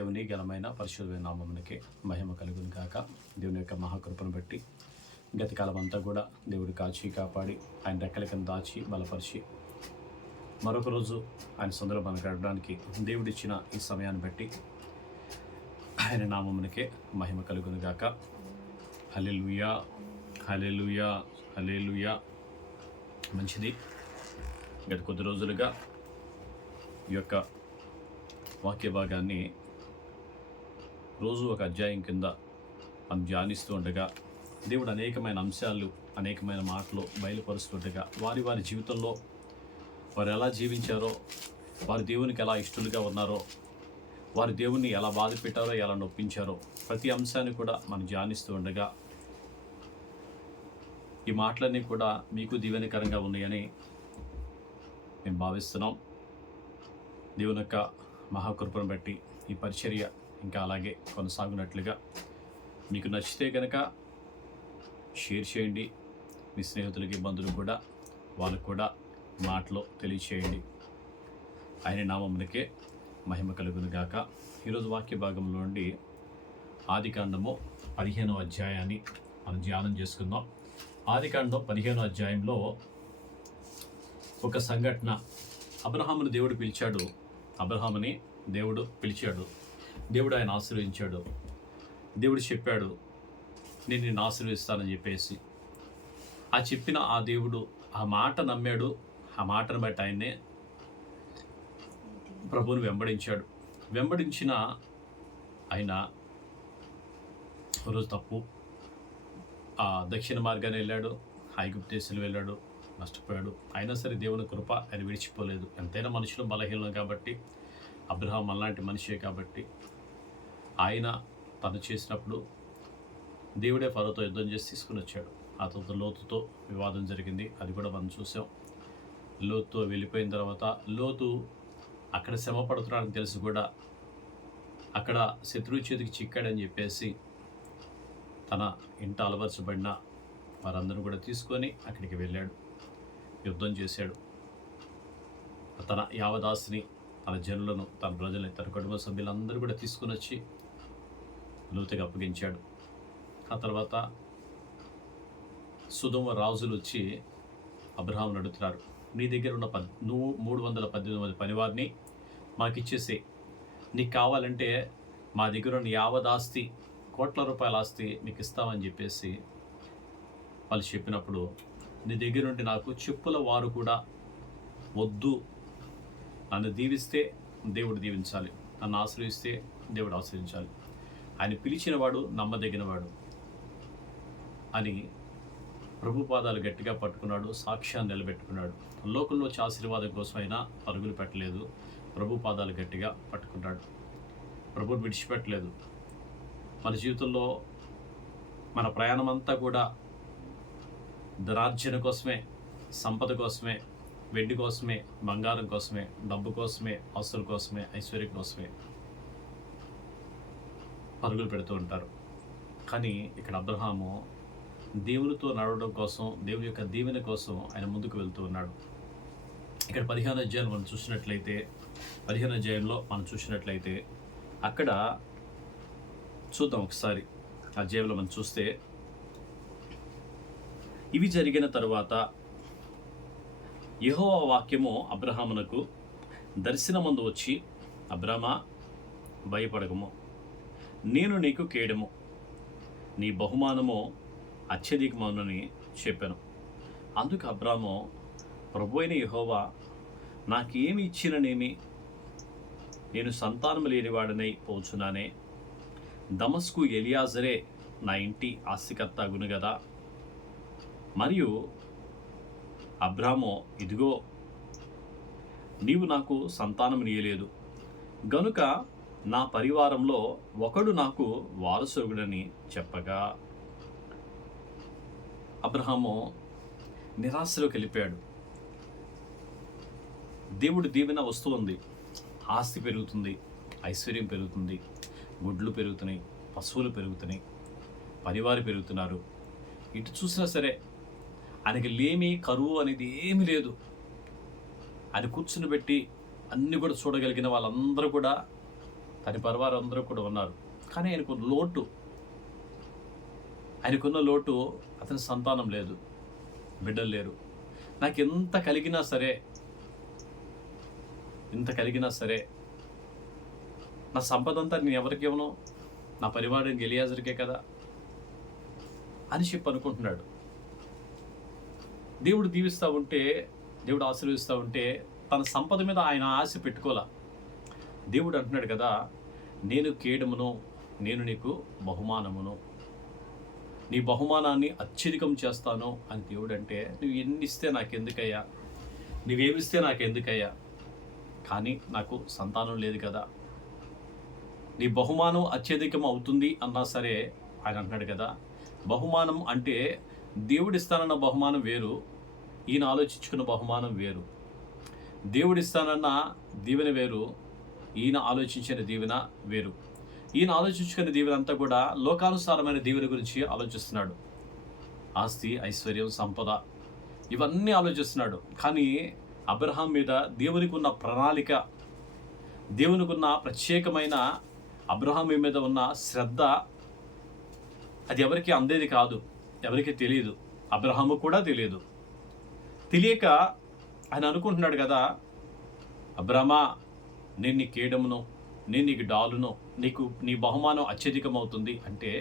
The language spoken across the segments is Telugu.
దేవుని ఘనమైన పరిశుద్ధమైన నామమునకే మహిమ కలుగును కాక. దేవుని యొక్క మహాకృపను బట్టి గతకాలం అంతా కూడా దేవుడు కాచి కాపాడి ఆయన రెక్కల కింద దాచి బలపరిచి మరొక రోజు ఆయన సొందరూ మనకు గడపడానికి దేవుడిచ్చిన ఈ సమయాన్ని బట్టి ఆయన నామమునకే మహిమ కలుగును గాక. హల్లెలూయా, హల్లెలూయా, హల్లెలూయా. మంచిది. గత కొద్ది రోజులుగా ఈ యొక్క వాక్య భాగాన్ని రోజు ఒక అధ్యాయం కింద మనం ధ్యానిస్తూ ఉండగా దేవుడు అనేకమైన అంశాలు, అనేకమైన మాటలు బయలుపరుస్తుండగా వారి వారి జీవితంలో వారు ఎలా జీవించారో, వారు దేవునికి ఎలా ఇష్టలుగా ఉన్నారో, వారు దేవుణ్ణి ఎలా బాధ పెట్టారో, ఎలా నొప్పించారో ప్రతి అంశాన్ని కూడా మనం ధ్యానిస్తూ ఉండగా ఈ మాటలన్నీ కూడా మీకు దీవెనకరంగా ఉన్నాయని మేము భావిస్తున్నాం. దేవుని యొక్క మహాకృపను బట్టి ఈ పరిచర్య ఇంకా అలాగే కొనసాగునట్లుగా మీకు నచ్చితే కనుక షేర్ చేయండి. మీ స్నేహితులకి, బంధువులు కూడా వాళ్ళకు కూడా మాటలో తెలియచేయండి. ఆయన నామమునకే మహిమ కలుగును గాక. ఈరోజు వాక్య భాగంలో నుండి ఆదికాండము 15వ అధ్యాయాన్ని మనం ధ్యానం చేసుకుందాం. ఆదికాండం 15వ అధ్యాయంలో ఒక సంఘటన. అబ్రహామును దేవుడు పిలిచాడు. అబ్రహాముని దేవుడు పిలిచాడు. దేవుడు ఆయన ఆశీర్వదించాడు. దేవుడు చెప్పాడు, నేను నిన్ను ఆశీర్వదిస్తానని చెప్పేసి. ఆ చెప్పిన ఆ దేవుడు ఆ మాట నమ్మాడు. ఆ మాటను బట్టి ఆయన్నే ప్రభువుని వెంబడించాడు. వెంబడించిన ఆయన రోజు తప్పు ఆ దక్షిణ మార్గాన్ని వెళ్ళాడు, ఐగుప్తు దేశంలో వెళ్ళాడు, నష్టపోయాడు. అయినా సరే దేవుని కృప ఆయన విడిచిపోలేదు. ఎంతైనా మనుషులు బలహీనం కాబట్టి, అబ్రహాం అలాంటి మనిషే కాబట్టి ఆయన తను చేసినప్పుడు దేవుడే ఫరోతో యుద్ధం చేసి తీసుకుని వచ్చాడు. ఆ తర్వాత లోతుతో వివాదం జరిగింది, అది కూడా మనం చూసాం. లోతుతో వెళ్ళిపోయిన తర్వాత లోతు అక్కడ శ్రమ పడుతున్నాడని తెలిసి కూడా అక్కడ శత్రువు చేతికి చిక్కాడని చెప్పేసి తన ఇంట అలవరచబడిన వారందరూ కూడా తీసుకొని అక్కడికి వెళ్ళాడు, యుద్ధం చేశాడు. తన యావదాసిని, తన జనులను, తన ప్రజల్ని, తన కుటుంబ సభ్యులందరూ కూడా తీసుకుని వచ్చి లోతుకి అప్పగించాడు. ఆ తర్వాత సొదొమ రాజులు వచ్చి అబ్రహామును అడుగుతున్నారు, నీ దగ్గర ఉన్న 318 పనివారిని మాకిచ్చేసి, నీకు కావాలంటే మా దగ్గర ఉన్న యావదాస్తి, కోట్ల రూపాయల ఆస్తి మీకు ఇస్తామని చెప్పేసి వాళ్ళు చెప్పినప్పుడు, నీ దగ్గర నుండి నాకు చెప్పుల వారు కూడా వద్దు. నన్ను దీవిస్తే దేవుడు దీవించాలి, నన్ను ఆశ్రయిస్తే దేవుడు ఆశ్రయించాలి, ఆయన పిలిచినవాడు నమ్మదగినవాడు అని ప్రభు పాదాలు గట్టిగా పట్టుకున్నాడు. సాక్ష్యాన్ని నిలబెట్టుకున్నాడు. లోకంలో వచ్చే ఆశీర్వాదం కోసం అయినా పరుగులు పెట్టలేదు. ప్రభు పాదాలు గట్టిగా పట్టుకున్నాడు. ప్రభుని విడిచిపెట్టలేదు. మన జీవితంలో మన ప్రయాణం అంతా కూడా ధనార్జన కోసమే, సంపద కోసమే, వెండి కోసమే, బంగారం కోసమే, డబ్బు కోసమే, ఆస్తుల కోసమే, ఐశ్వర్యం కోసమే పరుగులు పెడుతూ ఉంటారు. కానీ ఇక్కడ అబ్రహాము దేవునితో నడవడం కోసం, దేవుని యొక్క దీవెన కోసం ఆయన ముందుకు వెళ్తూ ఉన్నాడు. ఇక్కడ 15వ అధ్యాయంలో మనం చూసినట్లయితే, 15వ అధ్యాయంలో మనం చూసినట్లయితే అక్కడ చూద్దాం ఒకసారి. అధ్యాయంలో మనం చూస్తే, ఇవి జరిగిన తరువాత యెహోవా వాక్యము అబ్రహామునకు దర్శనమందు వచ్చి, అబ్రహమా, భయపడకము, నేను నీకు కేడము, నీ బహుమానము అత్యధికమని చెప్పాను. అందుకు అబ్రాము, ప్రభు అయిన యెహోవా నాకేమి ఇచ్చిననేమి, నేను సంతానము లేనివాడనై పోచున్నానే. దమస్కు ఎలియాజరే నా ఇంటి ఆస్తికర్త అగును గదా. మరియు అబ్రాము, ఇదిగో నీవు నాకు సంతానం నీయలేదు గనుక నా పరివారంలో ఒకడు నాకు వారసుడని చెప్పగా అబ్రహాము నిరాశలోకి వెళ్ళిపోయాడు. దేవుడు దీవెన వస్తుంది, ఆస్తి పెరుగుతుంది, ఐశ్వర్యం పెరుగుతుంది, గుడ్లు పెరుగుతున్నాయి, పశువులు పెరుగుతున్నాయి, పరివారు పెరుగుతున్నారు. ఇటు చూసినా సరే ఆయనకి లేమి, కరువు అనేది ఏమీ లేదు. ఆయన కూర్చుని పెట్టి అన్నీ కూడా చూడగలిగిన వాళ్ళందరూ కూడా తన పరివారం అందరూ కూడా ఉన్నారు. కానీ ఆయనకున్న లోటు అతని సంతానం లేదు, బిడ్డలు లేరు. నాకు ఇంత కలిగినా సరే నా సంపద అంతా నేను ఎవరికి ఇవ్వను, నా పరివారానికి ఎలియాజరుకే కదా అని చెప్పి అనుకుంటున్నాడు. దేవుడు దీవిస్తూ ఉంటే, దేవుడు ఆశీర్వదిస్తూ ఉంటే తన సంపద మీద ఆయన ఆశ పెట్టుకోలే. దేవుడు అంటున్నాడు కదా, నేను కేడమును, నేను నీకు బహుమానమును, నీ బహుమానాన్ని అత్యధికం చేస్తాను అని దేవుడు అంటే, నువ్వు ఎన్ని ఇస్తే నాకెందుకయ్యా, నువ్వేమిస్తే నాకెందుకయ్యా, కానీ నాకు సంతానం లేదు కదా, నీ బహుమానం అత్యధికం అవుతుంది అన్నా సరే ఆయన అంటున్నాడు కదా, బహుమానం అంటే దేవుడిస్తానన్న బహుమానం వేరు, ఈయన ఆలోచించుకున్న బహుమానం వేరు. దేవుడిస్తానన్న దీవెన వేరు, ఈయన ఆలోచించిన దీవెన వేరు. ఈయన ఆలోచించుకునే దీవెన అంతా కూడా లోకానుసారమైన దీవెన గురించి ఆలోచిస్తున్నాడు. ఆస్తి, ఐశ్వర్యం, సంపద ఇవన్నీ ఆలోచిస్తున్నాడు. కానీ అబ్రహాం మీద దేవునికి ఉన్న ప్రణాళిక, దేవునికి ఉన్న ప్రత్యేకమైన అబ్రహాం మీద ఉన్న శ్రద్ధ అది ఎవరికి అందేది కాదు, ఎవరికి తెలియదు, అబ్రహాము కూడా తెలియదు. తెలియక ఆయన అనుకుంటున్నాడు కదా, అబ్రహమా నేను నీ కేడమును, నేను నీకు డాలును, నీ బహుమానం అత్యధికమవుతుంది అంటే,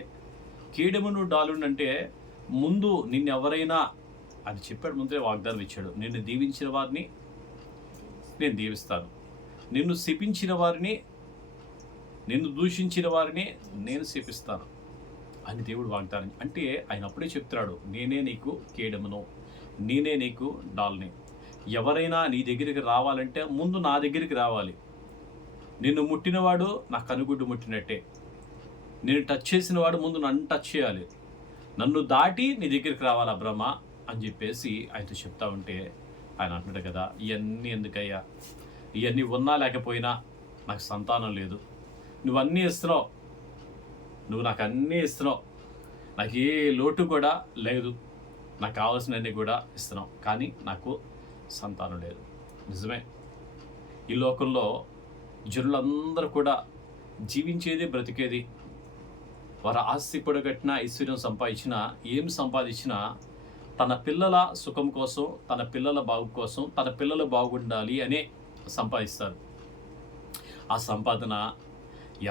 కేడమును డాలును అంటే ముందు నిన్నెవరైనా అని చెప్పాడు, ముందే వాగ్దానం ఇచ్చాడు. నిన్ను దీవించిన వారిని నేను దీవిస్తాను, నిన్ను శపించిన వారిని, నిన్ను దూషించిన వారిని నేను శపిస్తాను అని దేవుడు వాగ్దానం. అంటే ఆయన అప్పుడే చెప్తున్నాడు, నేనే నీకు కేడమును, నేనే నీకు డాల్ని. ఎవరైనా నీ దగ్గరికి రావాలంటే ముందు నా దగ్గరికి రావాలి. నిన్ను ముట్టినవాడు నా కనుగుడ్డు ముట్టినట్టే, నేను టచ్ చేసినవాడు ముందు నన్ను టచ్ చేయాలి, నన్ను దాటి నీ దగ్గరికి రావాలి బ్రహ్మ అని చెప్పేసి ఆయనతో చెప్తా ఉంటే ఆయన అంటున్నాడు కదా, ఇవన్నీ ఎందుకయ్యా, ఇవన్నీ ఉన్నా లేకపోయినా నాకు సంతానం లేదు, నువ్వన్నీ ఇస్తున్నావు, నువ్వు నాకు అన్నీ ఇస్తున్నావు, నాకు ఏ లోటు కూడా లేదు, నాకు కావాల్సినవన్నీ కూడా ఇస్తున్నావు, కానీ నాకు సంతానం లేదు. నిజమే, ఈ లోకంలో జనులందరూ కూడా జీవించేది, బ్రతికేది, వారు ఆస్తి పొడగట్టినా, ఐశ్వర్యం సంపాదించినా, ఏం సంపాదించినా తన పిల్లల సుఖం కోసం, తన పిల్లల బాగు కోసం, తన పిల్లలు బాగుండాలి అనే సంపాదిస్తారు. ఆ సంపాదన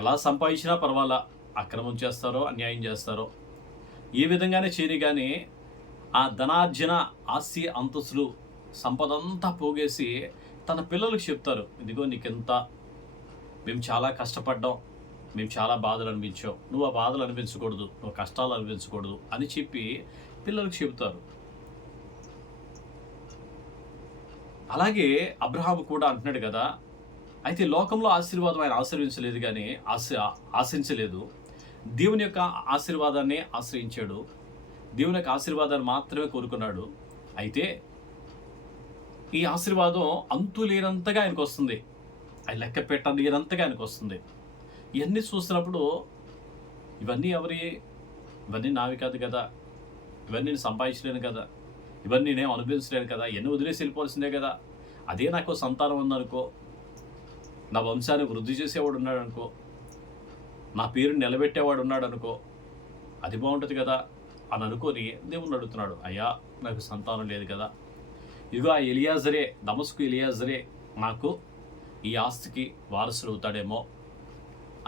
ఎలా సంపాదించినా పర్వాలా, అక్రమం చేస్తారో అన్యాయం చేస్తారో ఏ విధంగానే చేయని, కానీ ఆ ధనార్జన, ఆస్తి, అంతస్తులు, సంపద అంతా పోగేసి తన పిల్లలకు చెప్తారు, ఇదిగో నీకెంత, మేము చాలా కష్టపడ్డాం, మేము చాలా బాధలు అనిపించాం, నువ్వు ఆ బాధలు అనిపించకూడదు, నువ్వు కష్టాలు అనిపించకూడదు అని చెప్పి పిల్లలకు చెబుతారు. అలాగే అబ్రహాము కూడా అంటున్నాడు కదా, అయితే లోకంలో ఆశీర్వాదం ఆయన ఆశ్రయించలేదు, కానీ ఆశించలేదు, దేవుని యొక్క ఆశీర్వాదాన్ని ఆశ్రయించాడు, దేవుని యొక్క ఆశీర్వాదాన్ని మాత్రమే కోరుకున్నాడు. అయితే ఈ ఆశీర్వాదం అంతు లేనంతగా ఆయనకు వస్తుంది, ఆయన లెక్క పెట్టలేనంతగా ఆయనకు వస్తుంది. ఇవన్నీ చూస్తున్నప్పుడు ఇవన్నీ ఇవన్నీ నావి కాదు కదా, ఇవన్నీ నేను సంపాదించలేను కదా, ఇవన్నీ నేను అనుభవించలేను కదా, ఇవన్నీ వదిలేసి వెళ్ళిపోవాల్సిందే కదా, అదే నాకు సంతానం ఉందనుకో, నా వంశాన్ని వృద్ధి చేసేవాడు ఉన్నాడు అనుకో, నా పేరుని నిలబెట్టేవాడు ఉన్నాడు అనుకో, అది బాగుంటుంది కదా అని అనుకొని దేవుణ్ణి అడుగుతున్నాడు, అయ్యా నాకు సంతానం లేదు కదా, ఇదిగో ఆ ఎలియాజరే, దమస్కు ఎలియాజరే నాకు ఈ ఆస్తికి వారసుడు అవుతాడేమో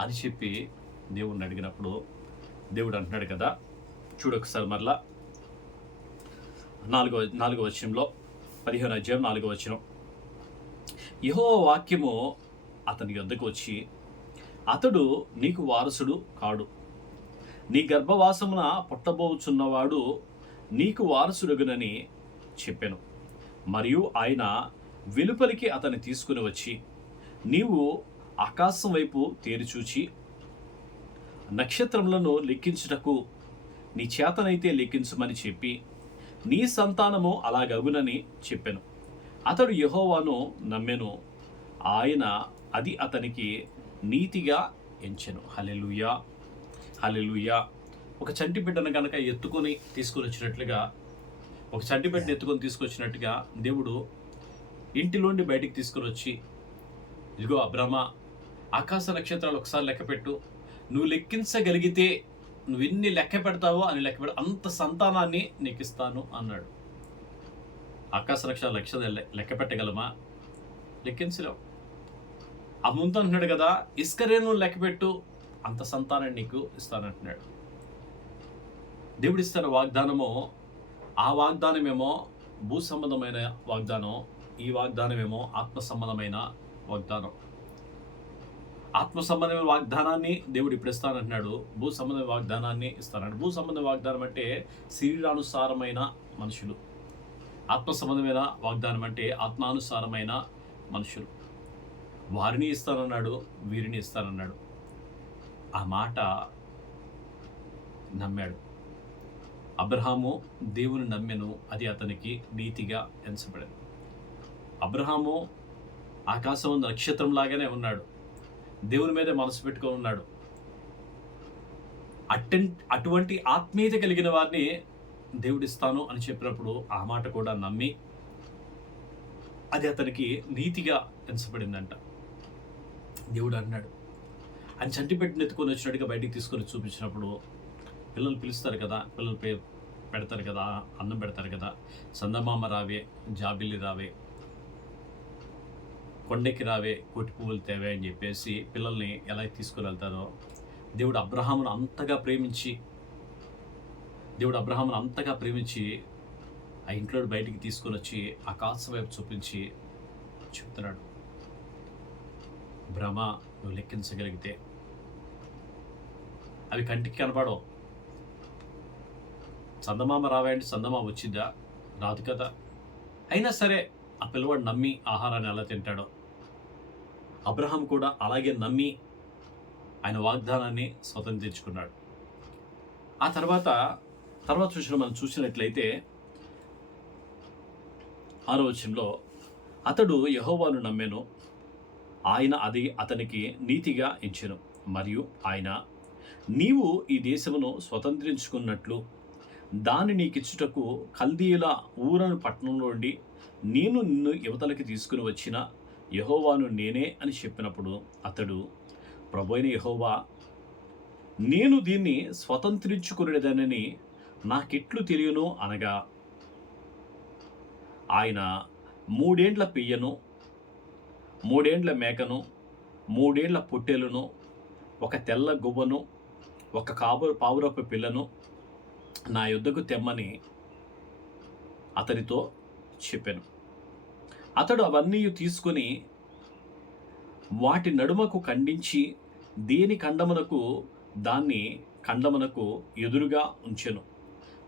అని చెప్పి దేవుణ్ణి అడిగినప్పుడు దేవుడు అంటున్నాడు కదా, చూడొకసారి మరలా 4వ వచనంలో, 15వ అధ్యాయం 4వ వచనం, యెహోవా వాక్యము అతని యొద్దకు వచ్చి, అతడు నీకు వారసుడు కాడు, నీ గర్భవాసమున పుట్టబోచున్నవాడు నీకు వారసుడుగునని చెప్పెను. మరియు ఆయన వెలుపలికి అతన్ని తీసుకుని వచ్చి, నీవు ఆకాశం వైపు తేరిచూచి నక్షత్రములను లెక్కించుటకు నీ చేతనైతే లెక్కించమని చెప్పి, నీ సంతానము అలాగగునని చెప్పెను. అతడు యెహోవాను నమ్మెను, ఆయన అది అతనికి నీతిగా ఎంచెను. హల్లెలూయా, హల్లెలూయా. ఒక చంటి బిడ్డను కనుక ఎత్తుకొని తీసుకొని వచ్చినట్లుగా, ఒక చంటి బిడ్డను ఎత్తుకొని తీసుకొచ్చినట్టుగా దేవుడు ఇంటిలోండి బయటికి తీసుకొని వచ్చి, ఇదిగో అబ్రహ్మ ఆకాశ నక్షత్రాలు ఒకసారి లెక్కపెట్టు, నువ్వు లెక్కించగలిగితే నువ్వు ఎన్ని లెక్క పెడతావో అని లెక్క అంత సంతానాన్ని నీకు ఇస్తాను అన్నాడు. ఆకాశ నక్షత్రాలు లెక్క పెట్టగలమా? లెక్కించలేవు. ఆ ముందు అంటున్నాడు కదా, ఇసుకరేణువు లెక్కపెట్టు, అంత సంతానాన్ని నీకు ఇస్తానంటున్నాడు. దేవుడు ఇస్తున్న వాగ్దానము, ఆ వాగ్దానమేమో భూ సంబంధమైన వాగ్దానం, ఈ వాగ్దానమేమో ఆత్మ సంబంధమైన వాగ్దానం. ఆత్మ సంబంధమైన వాగ్దానాన్ని దేవుడు ఇప్పుడు ఇస్తానంటున్నాడు, భూ సంబంధమైన వాగ్దానాన్ని ఇస్తానంటాడు. భూ సంబంధమైన వాగ్దానం అంటే శరీరానుసారమైన మనుషులు, ఆత్మ సంబంధమైన వాగ్దానం అంటే ఆత్మానుసారమైన మనుషులు. వారిని ఇస్తానన్నాడు, వీరిని ఇస్తానన్నాడు. ఆ మాట నమ్మాడు. అబ్రహాము దేవుని నమ్మెను, అది అతనికి నీతిగా ఎంచబడింది. అబ్రహాము ఆకాశం నక్షత్రం లాగానే ఉన్నాడు, దేవుని మీదే మనసు పెట్టుకొని ఉన్నాడు. అటువంటి ఆత్మీయత కలిగిన వారిని దేవుడిస్తాను అని చెప్పినప్పుడు ఆ మాట కూడా నమ్మి అది అతనికి నీతిగా ఎంచబడిందంట. దేవుడు అన్నాడు, ఆయన చంటి పెట్టిన ఎత్తుకొని వచ్చినట్టుగా బయటికి తీసుకొని చూపించినప్పుడు పిల్లలు పిలుస్తారు కదా, పిల్లలు పెడతారు కదా, అన్నం పెడతారు కదా, చందమామ రావే, జాబిల్లి రావే, కొండకి రావే, కోటి పువ్వులు తేవే అని చెప్పేసి పిల్లల్ని ఎలా తీసుకుని వెళ్తారో దేవుడు అబ్రహామును అంతగా ప్రేమించి ఆ ఇంట్లో బయటికి తీసుకొని వచ్చి ఆకాశం వైపు చూపించి చెప్తున్నాడు, భ్రమ నువ్వు లెక్కించగలిగితే అవి కంటికి కనపడవు. చందమామ రావేంటి, చందమామ వచ్చిద్దా? రాదు కదా. అయినా సరే ఆ పిల్లవాడు నమ్మి ఆహారాన్ని ఎలా తింటాడో, అబ్రహాం కూడా అలాగే నమ్మి ఆయన వాగ్దానాన్ని స్వతంత్రించుకున్నాడు. ఆ తర్వాత మనం చూసినట్లయితే 6వ వచనంలో, అతడు యెహోవాను నమ్మెను, ఆయన అది అతనికి నీతిగా ఎంచెను, మరియు ఆయన నీవు ఈ దేశమును స్వతంత్రించుకున్నట్లు దాన్ని నీకిచ్చుటకు కల్దీయుల ఊరను పట్టణం నుండి నేను నిన్ను యువతలకి తీసుకుని వచ్చిన యెహోవాను నేనే అని చెప్పినప్పుడు అతడు, ప్రభువైన యెహోవా, నేను దీన్ని స్వతంత్రించుకునేదనని నాకెట్లు తెలియను అనగా, ఆయన 3 ఏండ్ల పెయ్యను, 3 ఏండ్ల మేకను, 3 ఏండ్ల పొట్టేలును, ఒక తెల్ల గువ్వను, ఒక పావురపు పిల్లను నా యొద్దకు తెమ్మని అతనితో చెప్పాను. అతడు అవన్నీ తీసుకొని వాటి నడుమకు ఖండించి దేని దాన్ని ఖండమునకు ఎదురుగా ఉంచెను.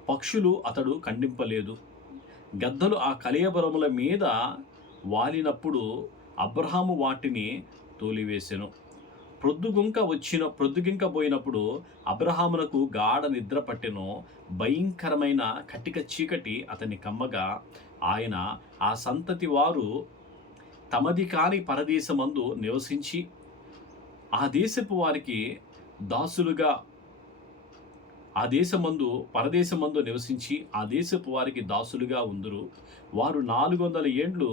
పక్షులు అతడు ఖండింపలేదు. గద్దలు ఆ కళేబరముల మీద వాలినప్పుడు అబ్రహాము వాటిని తోలివేసెను. ప్రొద్దుగింక పోయినప్పుడు అబ్రహామునకు గాఢ నిద్ర పట్టెను. భయంకరమైన కటిక చీకటి అతన్ని కమ్మగా ఆయన ఆ సంతతి వారు తమది కాని పరదేశమందు నివసించి ఆ దేశపు వారికి దాసులుగా పరదేశమందు నివసించి ఆ దేశపు వారికి దాసులుగా ఉందురు. వారు 400 ఏండ్లు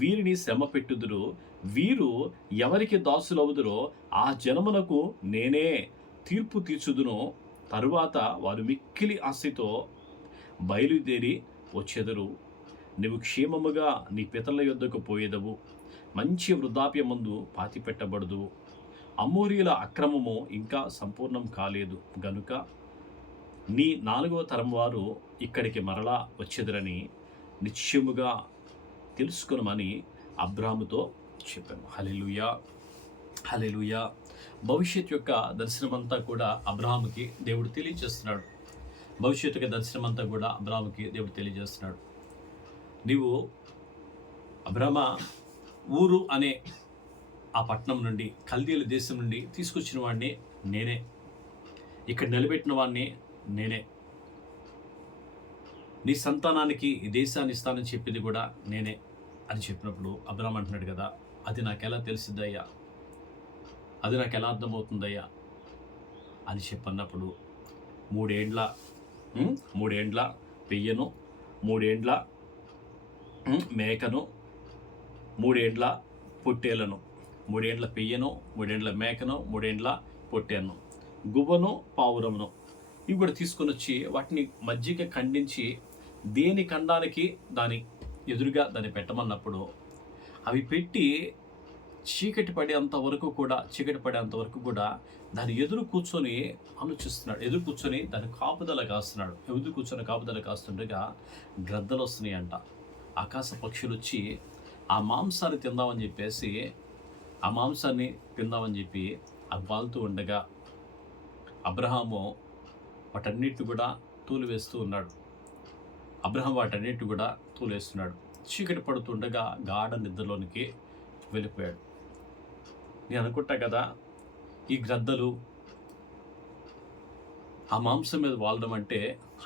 వీరిని శ్రమ పెట్టుదురు. వీరు ఎవరికి దాసులవుదురో ఆ జనమునకు నేనే తీర్పు తీర్చుదును. తరువాత వారు మిక్కిలి ఆశతో బయలుదేరి వచ్చెదరు. నీవు క్షేమముగా నీ పితరుల యొద్దకు పోయేదవు, మంచి వృద్ధాప్యమందు పాతిపెట్టబడదు. అమోరీయుల అక్రమము ఇంకా సంపూర్ణం కాలేదు గనుక నీ 4వ తరం వారు ఇక్కడికి మరలా వచ్చెదరని నిశ్చయముగా తెలుసుకొనమని అబ్రాహాముతో చెప్పాను. హల్లెలూయా, హల్లెలూయా. భవిష్యత్ యొక్క దర్శనమంతా కూడా అబ్రాహాముకి దేవుడు తెలియజేస్తున్నాడు. భవిష్యత్తు యొక్క దర్శనమంతా కూడా అబ్రాహాముకి దేవుడు తెలియజేస్తున్నాడు. నీవు అబ్రాహ్మ ఊరు అనే ఆ పట్టణం నుండి, కల్దీయుల దేశం నుండి తీసుకొచ్చిన వాడిని నేనే, ఇక్కడ నిలబెట్టిన వాడిని నేనే, నీ సంతానానికి ఈ దేశాన్ని ఇస్తానని చెప్పింది కూడా నేనే అని చెప్పినప్పుడు అబ్రాహ్మ అంటున్నాడు కదా, అది నాకు ఎలా తెలిసిద్దయ్యా, అది నాకు ఎలా అర్థమవుతుందయ్యా అని చెప్పన్నప్పుడు 3 ఏండ్ల పెయ్యను, 3 ఏండ్ల మేకను, 3 ఏండ్ల పొట్టేలను 3 పెయ్యను, 3 మేకను, 3 పొట్టేను, గువ్వను, పావురమును ఇవి కూడా తీసుకొని వచ్చి వాటిని మధ్యకి ఖండించి దేని ఖండానికి దాని ఎదురుగా దాన్ని పెట్టమన్నప్పుడు అవి పెట్టి చీకటి పడేంత వరకు కూడా దాని ఎదురు కూర్చొని ఆలోచిస్తున్నాడు. ఎదురు కూర్చొని దాని కాపుదల కాస్తున్నాడు. ఎదురు కూర్చొని కాపుదల కాస్తుండగా గ్రద్దలు వస్తున్నాయంట. ఆకాశ పక్షులు వచ్చి ఆ మాంసాన్ని తిందామని చెప్పి అవి వాళ్తూ ఉండగా అబ్రహాము వాటన్నిటిని కూడా తూలివేస్తూ ఉన్నాడు. చీకటి పడుతుండగా గాఢ నిద్రలోనికి వెళ్ళిపోయాడు. నేను అనుకుంటా కదా, ఈ గ్రద్దలు ఆ మాంసం మీద వాలడం అంటే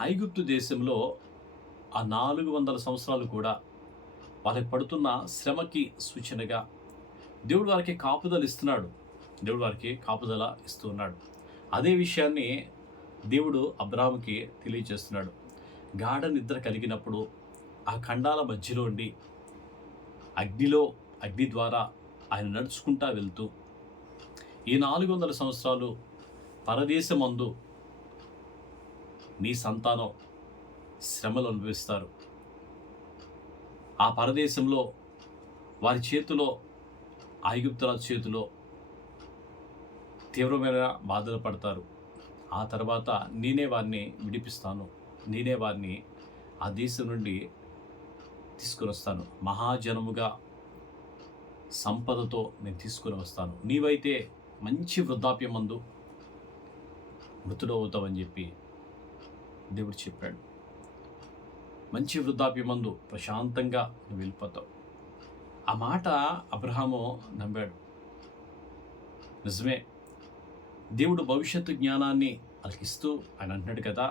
ఐగుప్తు దేశంలో ఆ 400 సంవత్సరాలు కూడా వాళ్ళకి పడుతున్న శ్రమకి సూచనగా దేవుడు వారికి కాపుదల ఇస్తూ ఉన్నాడు. అదే విషయాన్ని దేవుడు అబ్రాహాముకి తెలియజేస్తున్నాడు. గాఢ నిద్ర కలిగినప్పుడు ఆ ఖండాల మధ్యలో ఉండి అగ్ని ద్వారా ఆయన నడుచుకుంటా వెళ్తూ ఈ 400 సంవత్సరాలు పరదేశమందు నీ సంతానం శ్రమలు అనుభవిస్తారు. ఆ పరదేశంలో వారి చేతిలో, ఐగుప్తురాజు చేతిలో తీవ్రమైన బాధలు పడతారు. ఆ తర్వాత నేనే వారిని విడిపిస్తాను, నేనే వారిని ఆ దేశం నుండి తీసుకుని వస్తాను, మహాజనముగా సంపదతో నేను తీసుకుని వస్తాను, నీవైతే మంచి వృద్ధాప్యమందు మృతుడవుతావని చెప్పి దేవుడు చెప్పాడు. మంచి వృద్ధాప్యమందు ప్రశాంతంగా నువ్వు వెళ్ళిపోతావు. ఆ మాట అబ్రహాము నమ్మాడు. నిజమే, దేవుడు భవిష్యత్తు జ్ఞానాన్ని అలికిస్తూ ఆయన అంటున్నాడు కదా,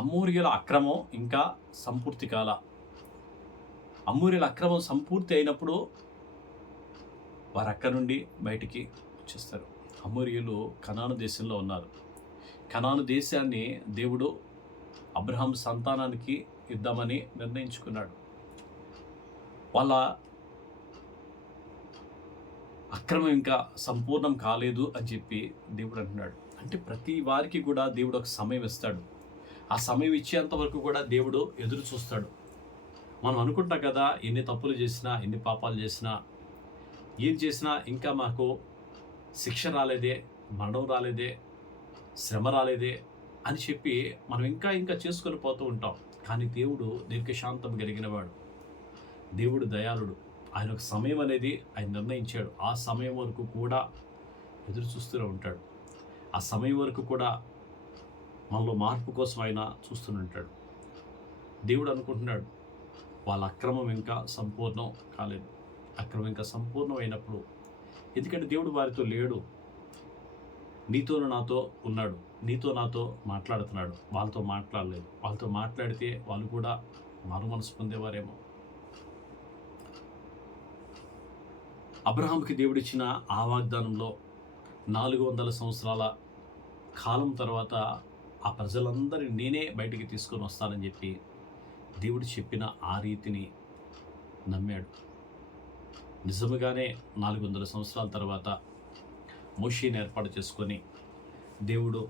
అమ్మోరియల అక్రమం ఇంకా సంపూర్తి కాల. అమ్మోరియల అక్రమం సంపూర్తి అయినప్పుడు వారు అక్కడి నుండి బయటికి వచ్చేస్తారు. అమ్మోరియలు కనాను దేశంలో ఉన్నారు. కనాను దేశాన్ని దేవుడు అబ్రహాం సంతానానికి ఇద్దామని నిర్ణయించుకున్నాడు. వాళ్ళ అక్రమం ఇంకా సంపూర్ణం కాలేదు అని చెప్పి దేవుడు అంటున్నాడు. అంటే ప్రతి వారికి కూడా దేవుడు ఒక సమయం ఇస్తాడు. ఆ సమయం ఇచ్చేంత వరకు కూడా దేవుడు ఎదురు చూస్తాడు. మనం అనుకుంటాం కదా, ఎన్ని తప్పులు చేసినా, ఎన్ని పాపాలు చేసినా, ఏం చేసినా ఇంకా మాకు శిక్ష రాలేదే, మరణం రాలేదే, శ్రమ రాలేదే అని చెప్పి మనం ఇంకా చేసుకొని పోతూ ఉంటాం. కానీ దేవుడు దీర్ఘశాంతం కలిగినవాడు, దేవుడు దయాళుడు. ఆయన ఒక సమయం అనేది ఆయన నిర్ణయించాడు. ఆ సమయం వరకు కూడా ఎదురు చూస్తూనే ఉంటాడు. ఆ సమయం వరకు కూడా మనలో మార్పు కోసం ఆయన చూస్తూనే ఉంటాడు. దేవుడు అనుకుంటున్నాడు, వాళ్ళ అక్రమం ఇంకా సంపూర్ణం కాలేదు. అక్రమం ఇంకా సంపూర్ణం అయినప్పుడు, ఎందుకంటే దేవుడు వారితో లేడు, నీతోనూ నాతో ఉన్నాడు, నీతో నాతో మాట్లాడుతున్నాడు. వాళ్ళతో మాట్లాడలేదు. వాళ్ళతో మాట్లాడితే వాళ్ళు కూడా మారు మనసు పొందేవారేమో. అబ్రహాంకి దేవుడిచ్చిన ఆ వాగ్దానంలో 400 సంవత్సరాల కాలం తర్వాత ఆ ప్రజలందరినీ నేనే బయటికి తీసుకొని వస్తానని చెప్పి దేవుడు చెప్పిన ఆ రీతిని నమ్మాడు. నిజముగానే 400 సంవత్సరాల తర్వాత మోషేని ఏర్పాటు చేసుకొని దేవుడు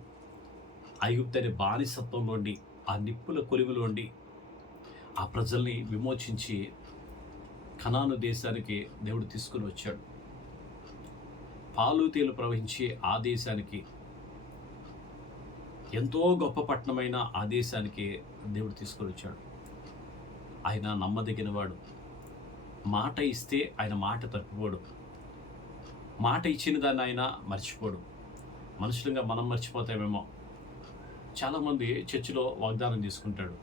ఐగుప్తు అనే బానిసత్వంలోండి, ఆ నిప్పుల కొలిమిలోండి ఆ ప్రజల్ని విమోచించి కనాను దేశానికి దేవుడు తీసుకుని వచ్చాడు. పాలు తేలు ప్రవహించే ఆ దేశానికి, ఎంతో గొప్ప పట్టణమైన ఆ దేశానికి దేవుడు తీసుకొని వచ్చాడు. ఆయన నమ్మదగినవాడు. మాట ఇస్తే ఆయన మాట తప్పిపోడు. మాట ఇచ్చిన దాన్ని ఆయన మర్చిపోడు. మనుషులుగా మనం మర్చిపోతామేమో. చాలామంది చర్చిలో వాగ్దానం తీసుకుంటాడు.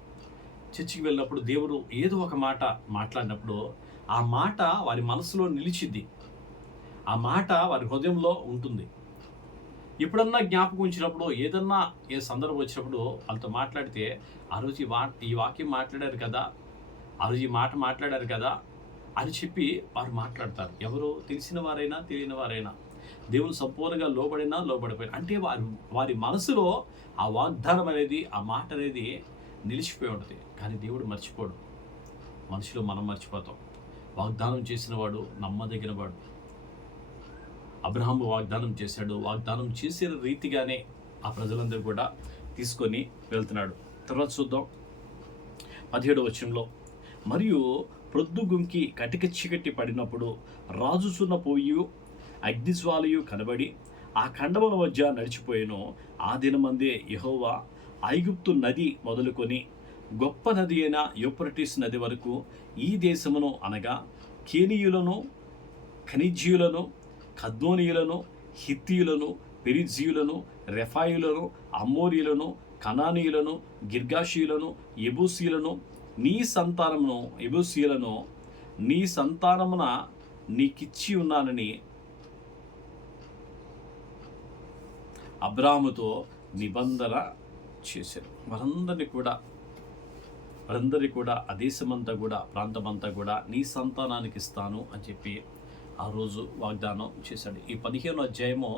చర్చికి వెళ్ళినప్పుడు దేవుడు ఏదో ఒక మాట మాట్లాడినప్పుడు ఆ మాట వారి మనసులో నిలిచిద్ది. ఆ మాట వారి హృదయంలో ఉంటుంది. ఎప్పుడన్నా జ్ఞాపకం ఉంచినప్పుడు, ఏదన్నా ఏ సందర్భం వచ్చినప్పుడు వాళ్ళతో మాట్లాడితే, ఆ రోజు ఈ వాక్యం మాట్లాడారు కదా, ఆ రోజు ఈ మాట మాట్లాడారు కదా అని చెప్పి వారు మాట్లాడతారు. ఎవరు, తెలిసిన వారైనా తెలియని వారైనా, దేవుని సంపూర్ణంగా లోబడిపోయినా, అంటే వారి మనసులో ఆ వాగ్దానం అనేది, ఆ మాట అనేది నిలిచిపోయి ఉంటుంది. కానీ దేవుడు మర్చిపోడు. మనుషులు మనం మర్చిపోతాం. వాగ్దానం చేసిన వాడు నమ్మదగిన వాడు. అబ్రహాము వాగ్దానం చేశాడు. వాగ్దానం చేసిన రీతిగానే ఆ ప్రజలందరూ కూడా తీసుకొని వెళ్తున్నాడు. తర్వాత చూద్దాం 17వ వచనంలో, మరియు ప్రొద్దుగుంకి కటిక చీకటి పడినప్పుడు రాజుచున్న పొయ్యు అగ్నిజ్వాలయు కనబడి ఆ ఖండముల మధ్య నడిచిపోయాను. ఆ దినమందే యెహోవా ఐగుప్తు నది మొదలుకొని గొప్ప నది అయిన యూఫ్రటీస్ నది వరకు ఈ దేశమును అనగా కేనీయులను, ఖనిజీయులను, కద్మోనీయులను, హిత్తీయులను, పెరిజీయులను, రెఫాయిలను, అమ్మోరీయులను, కనానీయులను, గిర్గాషీయులను, యెబూసీయులను నీ సంతానమును యెబూసీయులను నీ సంతానమున నీకిచ్చి ఉన్నానని అబ్రాహాముతో నిబంధన చేశారు. వారందరినీ కూడా ఆ దేశమంతా కూడా, ప్రాంతమంతా కూడా నీ సంతానానికి ఇస్తాను అని చెప్పి ఆ రోజు వాగ్దానం చేశాడు. ఈ 15వ అధ్యాయము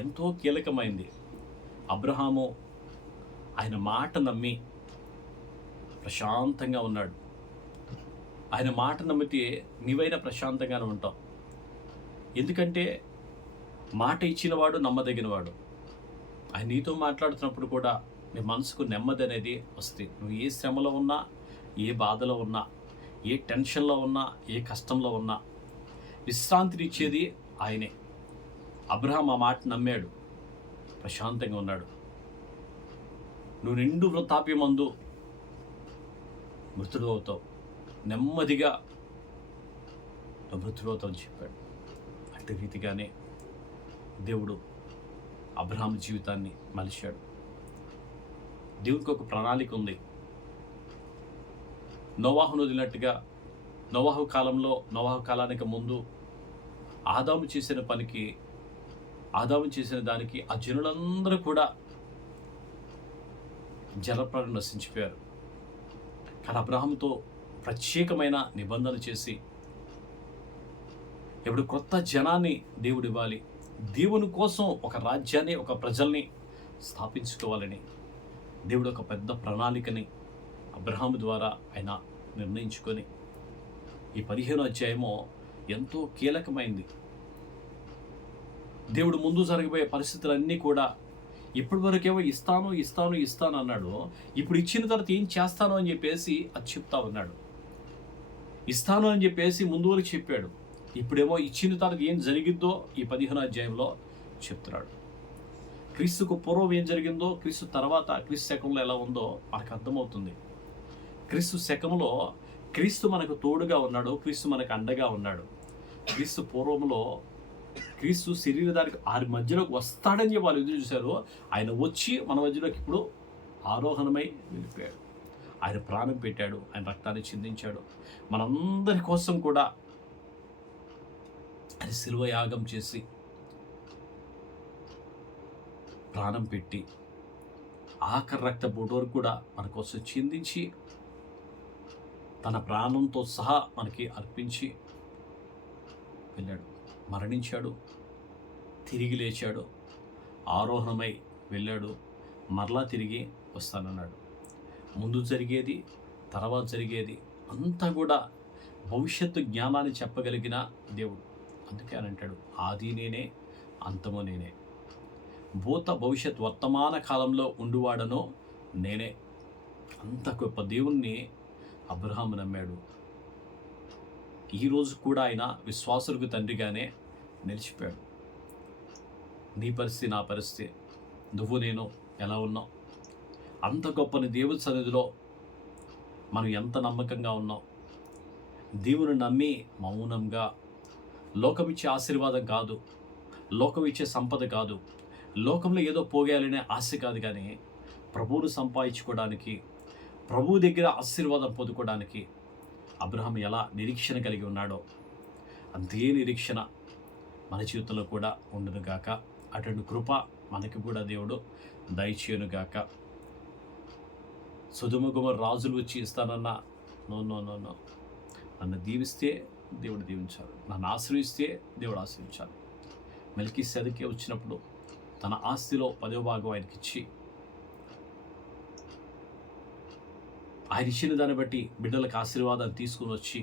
ఎంతో కీలకమైంది. అబ్రహాము ఆయన మాట నమ్మి ప్రశాంతంగా ఉన్నాడు. ఆయన మాట నమ్మితే నీవైనా ప్రశాంతంగానే ఉంటావు. ఎందుకంటే మాట ఇచ్చినవాడు నమ్మదగినవాడు. ఆయన నీతో మాట్లాడుతున్నప్పుడు కూడా నీ మనసుకు నెమ్మది అనేది వస్తుంది. నువ్వు ఏ శ్రమలో ఉన్నా, ఏ బాధలో ఉన్నా, ఏ టెన్షన్లో ఉన్నా, ఏ కష్టంలో ఉన్నా విశ్రాంతినిచ్చేది ఆయనే. అబ్రహాం ఆ మాట నమ్మాడు, ప్రశాంతంగా ఉన్నాడు. నువ్వు నిండు వృద్ధాప్యమందు మృతుడు అవుతావు, నెమ్మదిగా నువ్వు మృతుడు అవుతావు అని చెప్పాడు. అట్టి రీతిగానే దేవుడు అబ్రహాం జీవితాన్ని మలిచాడు. దేవునికి ఒక ప్రణాళిక ఉంది. నోవాహును వదిలినట్టుగా నోవాహు కాలానికి ముందు ఆదాము చేసిన దానికి ఆ జనులందరూ కూడా జలప్రాణం నశించిపోయారు. కానీ అబ్రహాముతో ప్రత్యేకమైన నిబంధన చేసి ఇప్పుడు కొత్త జనాన్ని దేవుడు ఇవ్వాలి, దేవుని కోసం ఒక రాజ్యాన్ని, ఒక ప్రజల్ని స్థాపించుకోవాలని దేవుడు ఒక పెద్ద ప్రణాళికని అబ్రహాము ద్వారా ఆయన నిర్ణయించుకొని ఈ 15వ అధ్యాయము ఎంతో కీలకమైంది. దేవుడు ముందు జరగబోయే పరిస్థితులన్నీ కూడా ఇప్పటి వరకేమో ఇస్తాను అన్నాడు. ఇప్పుడు ఇచ్చిన తర్వాత ఏం చేస్తాను అని చెప్పేసి అది చెప్తా ఉన్నాడు. ఇస్తాను అని చెప్పేసి ముందు వరకు చెప్పాడు. ఇప్పుడేమో ఇచ్చిన తర్వాత ఏం జరిగిద్దో ఈ 15వ అధ్యాయంలో చెప్తున్నాడు. క్రీస్తుకు పూర్వం ఏం జరిగిందో, క్రీస్తు తర్వాత క్రీస్తు శకంలో ఎలా ఉందో మనకు అర్థమవుతుంది. క్రీస్తు శకంలో క్రీస్తు మనకు తోడుగా ఉన్నాడు, క్రీస్తు మనకు అండగా ఉన్నాడు. క్రీస్తు పూర్వంలో క్రీస్తు శరీరధారికి ఆరి మధ్యలోకి వస్తాడని చెప్పి వాళ్ళు ఎదురు చూశారు. ఆయన వచ్చి మన మధ్యలోకి ఇప్పుడు ఆరోహణమై వెళ్ళిపోయాడు. ఆయన ప్రాణం పెట్టాడు, ఆయన రక్తాన్ని చిందించాడు. మనందరి కోసం కూడా ఆయన శిలువ యాగం చేసి ప్రాణం పెట్టి ఆఖరి రక్త బొట్టు వరకు కూడా మన కోసం చిందించి తన ప్రాణంతో సహా మనకి అర్పించి వెళ్ళాడు. మరణించాడు, తిరిగి లేచాడు, ఆరోహణమై వెళ్ళాడు, మరలా తిరిగి వస్తానన్నాడు. ముందు జరిగేది, తర్వాత జరిగేది అంతా కూడా భవిష్యత్తు జ్ఞానాన్ని చెప్పగలిగిన దేవుడు. అందుకే అని అంటాడు, ఆది నేనే, అంతము నేనే, భూత భవిష్యత్ వర్తమాన కాలంలో ఉండువాడనో నేనే. అంత గొప్ప దేవుణ్ణి అబ్రహాము నమ్మాడు. ఈరోజు కూడా ఆయన విశ్వాసులకు తండ్రిగానే నిలిచిపోయాడు. నీ పరిస్థితి, నా పరిస్థితి, నువ్వు నేను ఎలా ఉన్నావు? అంత గొప్పని దేవుని సన్నిధిలో మనం ఎంత నమ్మకంగా ఉన్నాం? దేవుని నమ్మి మౌనంగా, లోకం ఇచ్చే ఆశీర్వాదం కాదు, లోకం ఇచ్చే సంపద కాదు, లోకంలో ఏదో పోగేయాలనే ఆశ కాదు, కానీ ప్రభువును సంపాదించుకోవడానికి, ప్రభువు దగ్గర ఆశీర్వాదం పొందుకోవడానికి అబ్రహాం ఎలా నిరీక్షణ కలిగి ఉన్నాడో అంతే నిరీక్షణ మన జీవితంలో కూడా ఉండునుగాక. అటువంటి కృప మనకి కూడా దేవుడు దయచేయునుగాక. సొదొమ గొమొర్రా రాజులు వచ్చి ఇస్తానన్నా నో, నన్ను దీవిస్తే దేవుడు దీవించాలి, నన్ను ఆశ్రయిస్తే దేవుడు ఆశ్రయించాలి. మెల్కీసెదెకే వచ్చినప్పుడు తన ఆస్తిలో 10వ భాగం ఆయనకి ఇచ్చి, ఆయన ఇచ్చిన దాన్ని బట్టి బిడ్డలకు ఆశీర్వాదాన్ని తీసుకుని వచ్చి,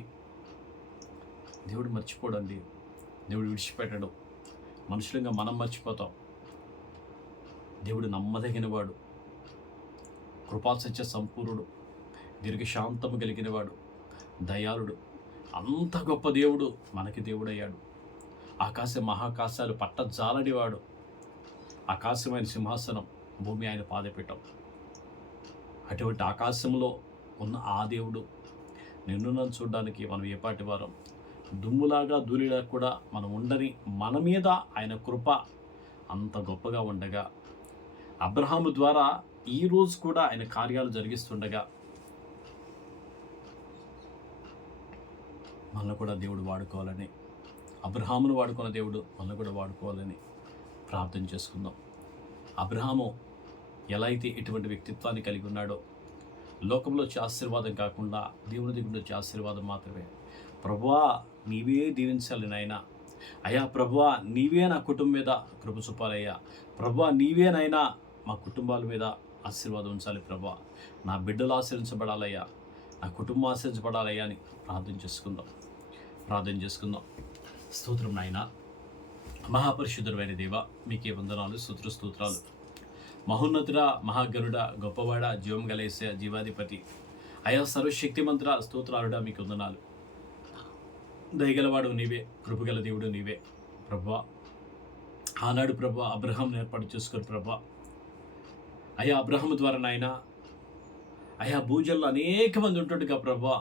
దేవుడు మర్చిపోడండి, దేవుడు విడిచిపెట్టడు. మనుషులంగా మనం మర్చిపోతాం. దేవుడు నమ్మదగినవాడు, కృపాసత్య సంపూర్ణుడు, దీర్ఘశాంతము కలిగినవాడు, దయాళుడు. అంత గొప్ప దేవుడు మనకి దేవుడయ్యాడు. మహాకాశాలు పట్టజాలనివాడు. ఆకాశమైన సింహాసనం, భూమి ఆయన పాదపీఠం. అటువంటి ఆకాశంలో ఉన్న ఆ దేవుడు నిన్ను నన్ను చూడడానికి మనం ఏపాటి వారం, దుమ్ములాగా ధూళిలా కూడా మనం ఉండని మన మీద ఆయన కృప అంత గొప్పగా ఉండగా, అబ్రహాము ద్వారా ఈరోజు కూడా ఆయన కార్యాలు జరిగిస్తుండగా మనల్ని కూడా దేవుడు వాడుకోవాలని, అబ్రహామును వాడుకున్న దేవుడు మనల్ని కూడా వాడుకోవాలని ప్రార్థన చేసుకుందాం. అబ్రహాము ఎలా అయితే ఎటువంటి వ్యక్తిత్వాన్ని కలిగి ఉన్నాడో, లోకంలో వచ్చే ఆశీర్వాదం కాకుండా దేవుని దగ్గర వచ్చే ఆశీర్వాదం మాత్రమే. ప్రభువా నీవే దీవించాలి నాయనా, అయ్యా ప్రభువా నీవే నా కుటుంబం మీద కృప చూపాలయ్యా, ప్రభువా నీవేనైనా మా కుటుంబాల మీద ఆశీర్వాదం ఉంచాలి ప్రభువా, నా బిడ్డలు ఆశీర్వించబడాలయ్యా, నా కుటుంబం ఆశీర్వించబడాలయ్యా అని ప్రార్థన చేసుకుందాం. స్తోత్రం నాయన, మహాపరిశుద్ధుడైన దేవ, మీకే వందనాలు, స్తోత్రాలు. మహోన్నతుడ, మహాగరుడ, గొప్పవాడ, జీవం గలేసే జీవాధిపతి, అయా సర్వశక్తిమంతుడ, స్తోత్రాలుడా మీకు వందనాలు. దయగలవాడు నీవే, కృపగల దేవుడు నీవే ప్రభువా. ఆనాడు ప్రభువా అబ్రహాంను ఏర్పాటు చేసుకుని ప్రభువా, అయా అబ్రహాము ద్వారా నాయన, అయా భూజల్లో అనేక మంది ఉంటుండగా ప్రభువా,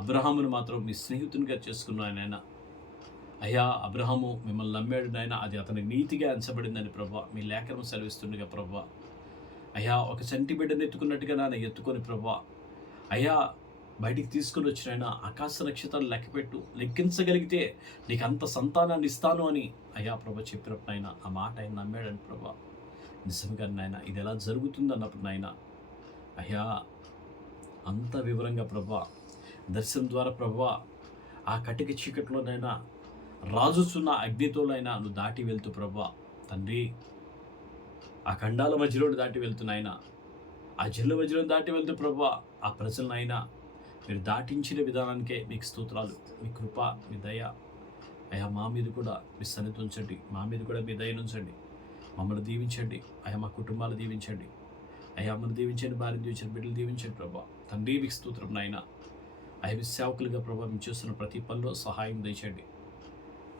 అబ్రహామును మాత్రం మీ స్నేహితునిగా చేసుకున్నాను నాయన. అయ్యా అబ్రహాము మిమ్మల్ని నమ్మాడు నాయన, అది అతని నీతిగా ఎంచబడిందని ప్రభువా మీ లేఖనం సెలవిస్తుండగా ప్రభువా, అయ్యా ఒక చంటి బిడ్డను ఎత్తుకున్నట్టుగా నాన్న ఎత్తుకొని ప్రభువా, అయ్యా బయటికి తీసుకుని వచ్చిన ఆకాశ నక్షత్రాలు లెక్కించగలిగితే నీకు అంత సంతానాన్ని ఇస్తాను అని అయ్యా ప్రభా చెప్పినప్పుడు నాయన, ఆ మాట ఆయన నమ్మాడని ప్రభా. నిజంగా నాయన ఇది ఎలా జరుగుతుంది అన్నప్పుడు నాయన, అయ్యా అంత వివరంగా ప్రభా దర్శనం ద్వారా ప్రభువా ఆ కటిక చీకట్లోనైనా రాజుచున్న అగ్నితోనైనా నువ్వు దాటి వెళ్తూ ప్రభువా తండ్రి, ఆ ఖండాల మధ్యలో దాటి వెళ్తున్నాయినా, ఆ జల్ల మధ్యలో దాటి వెళ్తూ ప్రభువా ఆ ప్రజలనైనా మీరు దాటించిన విధానానికే మీకు స్తోత్రాలు. మీ కృప, మీ దయ అయ్యా మా మీద కూడా మీ సన్నిధి ఉంచండి, మా మీద కూడా మీ దయను ఉంచండి, మమ్మల్ని దీవించండి అయ్యా, మా కుటుంబాలు దీవించండి అయ్యా, అమ్మను దీవించండి, భార్యను దీవించండి, బిడ్డలు దీవించండి ప్రభా తండ్రి. మీకు స్తోత్రం నాయన. అయ్యా మీ సేవకులుగా ప్రభావ మేము చేస్తున్న ప్రతి పనిలో సహాయం దయచండి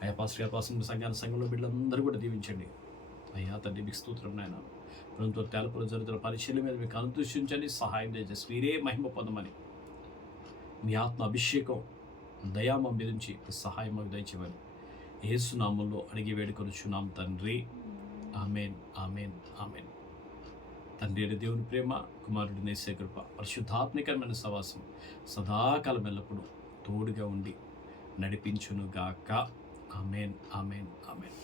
అయ్యా. పాస్టర్ సంఘంలో బిడ్డలందరూ కూడా దీవించండి అయ్యా తండ్రి. మీకు స్తోత్రం నాయన. ప్రభుత్వ తేలపురం జరుగుతున్న పరిచయం మీద మీకు అనుదృష్టించండి, సహాయం దయచేసి మీరే మహిమ పొందమని, మీ ఆత్మ అభిషేకం దయామ మీద నుంచి సహాయం మాకు దయచేయమని యేసు నామములో అడిగి వేడుకొనుచున్నాం తండ్రి. ఆమేన్, ఆమేన్, ఆమేన్. తండ్రి అయిన దేవుని ప్రేమ, కుమారుడి యేసు కృప, పరిశుద్ధాత్మికమైన సవాసం సదాకాలం ఎల్లప్పుడూ తోడుగా ఉండి నడిపించునుగాక. ఆమేన్, ఆమేన్, ఆమేన్.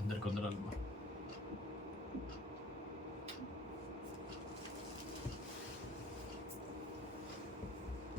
అందరికీ వందనాలు.